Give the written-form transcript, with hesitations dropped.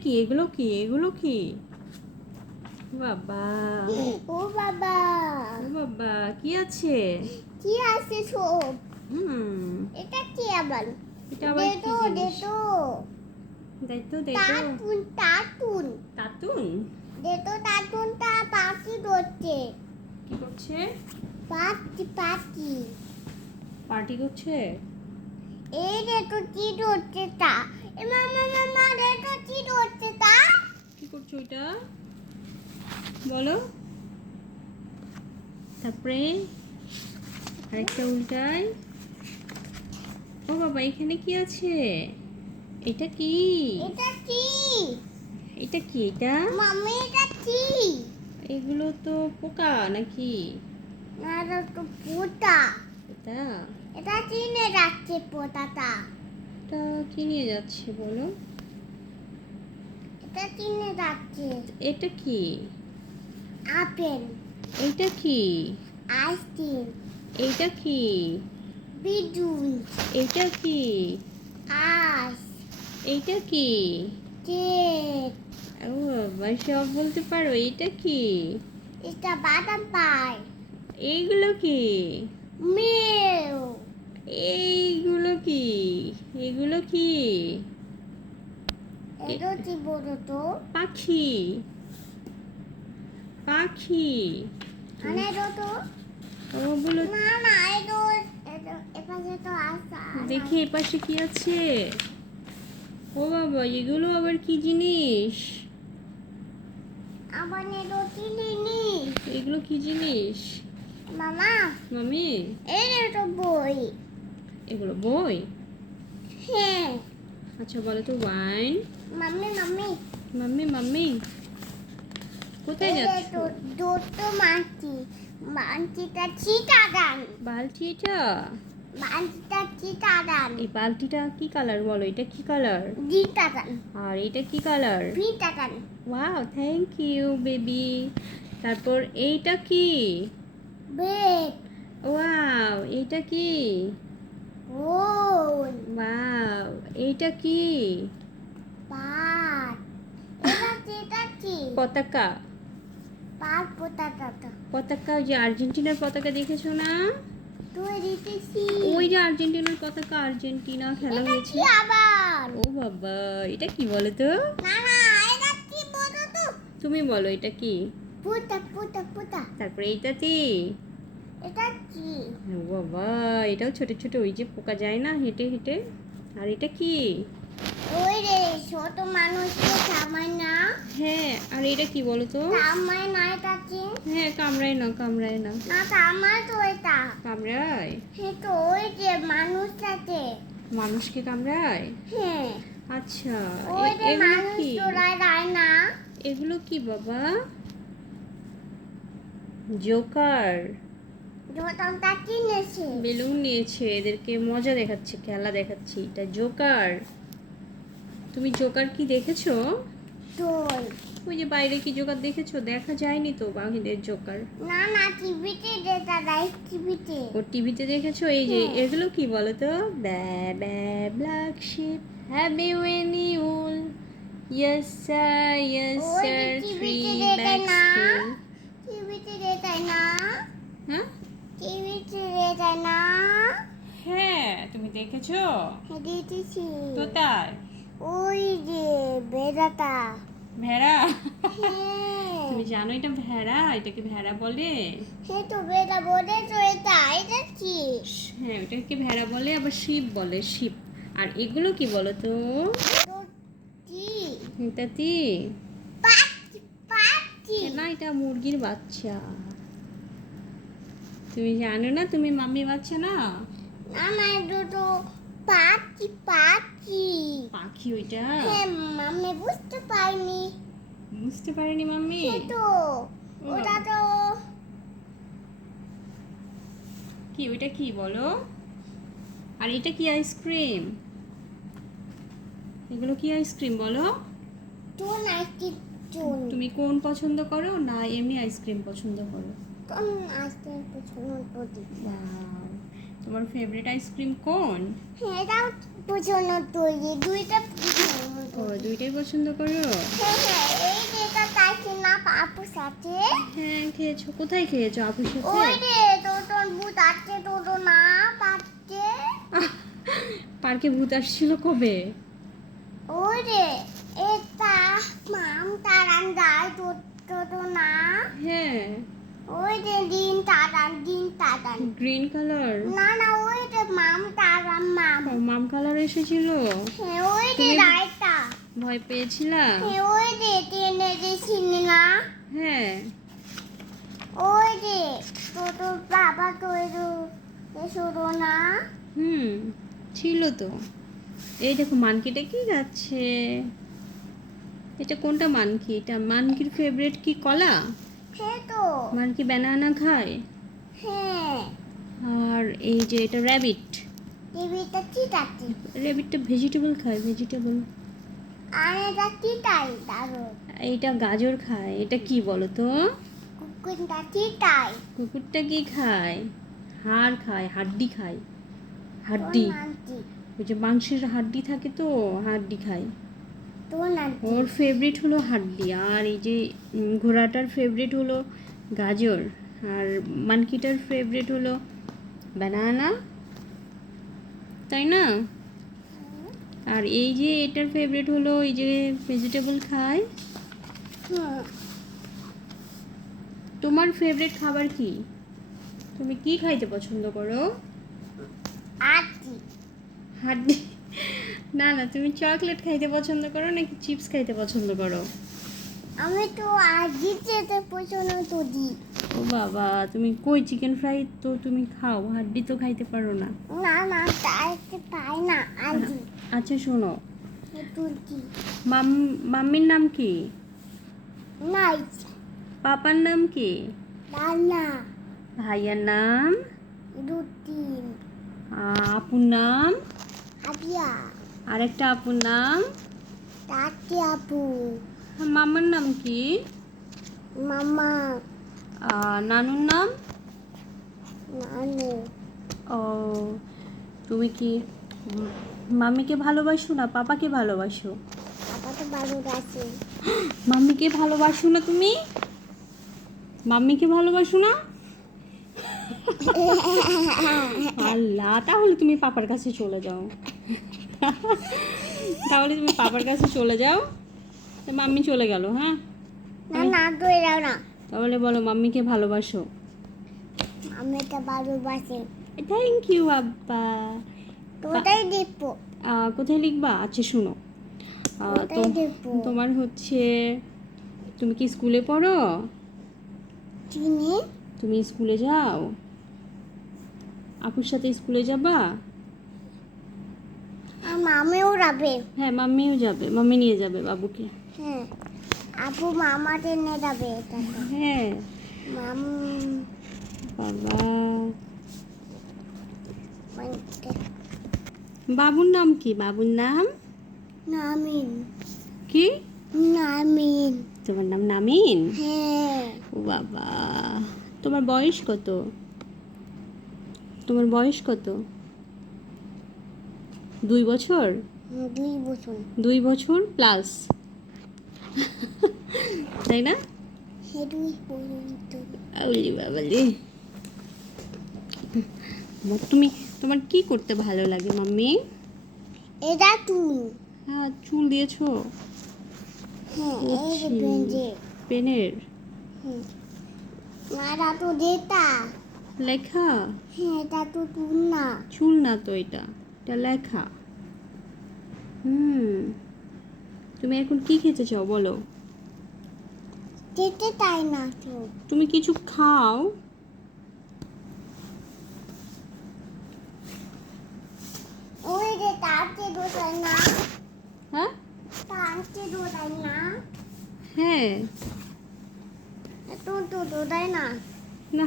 কি এগুলো কি এগুলো কি বাবা ও বাবা ও বাবা কি আছে কি আছে সব হুম এটা কি আবার এটা আবার কি দেতো জিনিস দেতো দেতো তাতুন তাতুন তাতুন দেতো তাতুনটা পাখি ধরছে কি করছে পাখি পাখি পার্টি করছে এই দেতো কি ধরছে তা এ মামা মামা দেতো কি ধরছে তা কি করছো এটা বলো তারপরে আরেকটা উল্টাই ও বাবা এখানে কি আছে এটা কি এটা কি এটা কি এটা মাম্মি এটা কি এগুলো তো পোকা নাকি না এটা তো পোতা এটা এটা চিনে যাচ্ছে পোতাটা এটা কি নিয়ে যাচ্ছে বলো এটা চিনে যাচ্ছে এটা কি আপেল এইটা কি আইসক্রিম এইটা কি বিজুল এইটা কি আইস এইটা কি কেক ও বাবা সব বলতে পারো এইটা কি এটা বাদাম পাই এইগুলো কি মিল এইগুলো কি এগুলো কি এটা কি বলো তো পাখি পাখি মানে এটা তো ওগুলো না না এটা এটা এপাশে তো আসা দেখি এপাশে কি আছে ও বাবা এগুলো আবার কি জিনিস আবার এটা চিনি এগুলো কি জিনিস মামা মামি এই তো বই এগুলো বই হ্যাঁ আচ্ছা বলো তো wine mummy mummy mummy mummy কোথায় এই যাচ্ছ তো দুটো মাছি মাছিটা চিটা দান বালতি এটা মাছিটা চিটা দান এই বালতিটা কি কালার বলো এটা কি কালার দিটা দান আর এটা কি কালার ভিটা দান ওয়াও থ্যাংক ইউ বেবি তারপর এইটা কি বেড ওয়াও এইটা কি গোল ওয়াও এইটা কি পাট এটা যেটা কি পতাকা পাট পোতাটা পতাকা ওই যে আর্জেন্টিনার পতাকা দেখেছো না তুই দিতেছি ওই যে আর্জেন্টিনার পতাকা আর্জেন্টিনা খেলা এটা হয়েছে কি আবার ও বাবা এটা কি বলো তো না না এটা কি বলো তো তুমি বলো এটা কি পুতা পুতা পুতা তারপরে এইটা কি এটা কি ও বাবা এটাও ছোট ছোট ওই যে পোকা যায় না হেঁটে হেঁটে আর এটা কি ওই রে ছোট মানুষকে কামায় না হ্যাঁ আর এটা কি বলো তো কামায় না এটা কি হ্যাঁ কামড়ায় না কামড়ায় না না কামায় তো এটা কামড়ায় হ্যাঁ তো ওই যে মানুষ আছে মানুষকে কামড়ায় হ্যাঁ আচ্ছা ওই যে এগুলো মানুষ কি চোরাই রায় না এগুলো কি বাবা জোকার যতনটা কিনেছে বেলুন নিয়েছে এদেরকে মজা দেখাচ্ছে খেলা দেখাচ্ছে এটা জোকার তুমি জোকার কি দেখেছো তোর ওই যে বাইরে কি জোকার দেখেছো দেখা যায়নি তো বাহিরের জোকার না না টিভিতে যেটা দেয় টিভিতে ও টিভিতে দেখেছো এই যে এগুলো কি বলো তো baa baa black sheep have any wool yes sir yes ওই যে স্যার থ্রি টিভিতে দেখায় না ব্যাগস টিভিতে দেখায় না হ্যাঁ টিভিতে দেখায় না হ্যাঁ তুমি দেখেছো হ্যাঁ দিতেছি কোথায় ওই যে বেড়াটা ভেড়া হ্যাঁ তুমি জানো এটা ভেড়া এটাকে ভেড়া বলে হ্যাঁ তো বেড়া বলে তো এটা এটা কি হ্যাঁ ওটাকে ভেড়া বলে আবার শিপ বলে শিপ আর এগুলো কি বলো তো তো কি এটাতে পাখি পাখি না এটা মুরগির বাচ্চা তুমি জানো না তুমি মাম্মি বাচ্চা না আমার দুটো পাখি পাখি পাখি ওইটা হ্যাঁ মাম্মি বুঝতে পারিনি বুঝতে পারিনি মাম্মি সে তো ওটা তো কি ওইটা কি বলো আর এটা কি আইসক্রিম এগুলো কি আইসক্রিম বলো চুন আইসক্রি চুন তুমি কোন পছন্দ করো না এমনি আইসক্রিম পছন্দ করো কোন আইসক্রিম পছন্দ করি Wow. তোমার ফেভারিট আইসক্রিম কোন হ্যাঁ এটাও পছন্দ করি দুইটা পছন্দ ও দুইটাই পছন্দ করো? হ্যাঁ হ্যাঁ এই যে এটা খাইছি না আপুর সাথে। হ্যাঁ খেয়েছো। কোথায় খেয়েছো আপুর সাথে? ওই যে তোর ভূত আছে তোর না পাচ্ছে। পার্কে ভূত আসছিল কবে? ওই যে এটা মাম তারান যায় তোর না। হ্যাঁ ওই যে দিন তারান গ্রিন কালার। না না ওই যে মাম তারান মাম। মাম কালার এসেছিল। হ্যাঁ ওই যে তুমি- রাইটা। ভয় পেয়েছিলা? হ্যাঁ ওই যে টেনে দিছিলি না। হ্যাঁ ওই যে তোর বাবা শুরু না। ছিল তো। এই দেখো মানকিটা কি যাচ্ছে। এটা কোনটা মানকি? এটা মানকির ফেভারিট কি কলা? হ্যাঁ তো মানকি ব্যানানা খায়। হ্যাঁ আর এই যে এটা র্যাবিট। টিভিটা ঠিক আছে র্যাবিটটা ভেজিটেবল খায়, ভেজিটেবল। আর এটা কি তাই দারুণ এইটা গাজর খায়। এটা কি বলো তো? কুকুরটা ঠিক তাই কুকুরটা কি খায়? হাড় খায়, হাড্ডি খায়। হাড্ডি, ওই যে মাংসের হাড্ডি থাকে তো, হাড্ডি খায়। তোর নাতি ওর ফেভারিট হলো হাড্ডি। আর এই যে ঘোড়াটার ফেভারিট হলো গাজর। আর মানকিটার ফেভারিট হলো ব্যানানা, তাই না? আর এই যে এটার ফেভারিট হলো এই যে ভেজিটেবল খায়। তোমার ফেভারিট খাবার কি? তুমি কি খাইতে পছন্দ করো? আছি হাড্ডি? না না, তুমি চকলেট খাইতে পছন্দ করো নাকি চিপস খাইতে পছন্দ করো? আমি তো আজি যেতে পছন্দ করি ও বাবা, তুমি কই চিকেন ফ্রাই তো তুমি খাও, হাড্ডি তো খাইতে পারো না। না না তাইতে পাই না আজি আচ্ছা শোনো, তুলছি মাম্মির নাম কি? নাই পাপার নাম কি? রান্না ভাইয়ার নাম? রুটিন আপুর নাম? আদিয়া আরেকটা আপুর নাম? তাতে আপু মামার নাম কি? মামা নানুর নাম? নানু ও, তুমি কি মাম্মিকে ভালোবাসো না পাপাকে ভালোবাসো? পাপা তো বারো আছে মাম্মিকে ভালোবাসো না তুমি? মাম্মিকে ভালোবাসো না? আল্লাহ, তাহলে তুমি পাপার কাছে চলে যাও। তাহলে তুমি পাপার কাছে চলে যাও। তো মাম্মি চলে গেল। হ্যাঁ, না না দই দাও না তাহলে বলো মাম্মিকে ভালোবাসো। আমি তো বারো বাসে থ্যাংক ইউ আব্বা। তোটাই দেখবো কোথায় লিখবা? আচ্ছা শুনো, কোথায় দেখবো তোমার হচ্ছে, তুমি কি স্কুলে পড়ো? চিনি তুমি স্কুলে যাও? আপুর সাথে স্কুলে যাবা? আর মামিও যাবে হ্যাঁ, মাম্মিও যাবে, মাম্মি নিয়ে যাবে বাবুকে। হ্যাঁ আপু মামা টেনে যাবে এটাতে হ্যাঁ মাম বাবা। মানে বাবুর নাম কি? বাবুর নাম নামিন কি? নামিন তোমার নাম নামিন? হ্যাঁ ও বাবা, তোমার বয়স কত? তোমার বয়স কত? 2 বছর? 2 বছর 2 বছর প্লাস, তাই না? হ্যাঁ 2 পর্যন্ত আউলি বাবালি। তুমি, তোমার কি করতে ভালো লাগে মাম্মি? এটা তুই হ্যাঁ, চুল দিয়েছো? হ্যাঁ এই যে বেঞ্জে পেনের না এটা তো ডেটা লেখা? হ্যাঁ এটা তো তুই না চুল না তো, এটা এটা লেখা। তুমি এখন কি খেতে চাও বলো? যেতে তাই না তো তুমি কিছু খাও। ওই যে তাতে দোতাই না হ্যাঁ তাতে দোতাই না হ্যাঁ তো দোতাই না না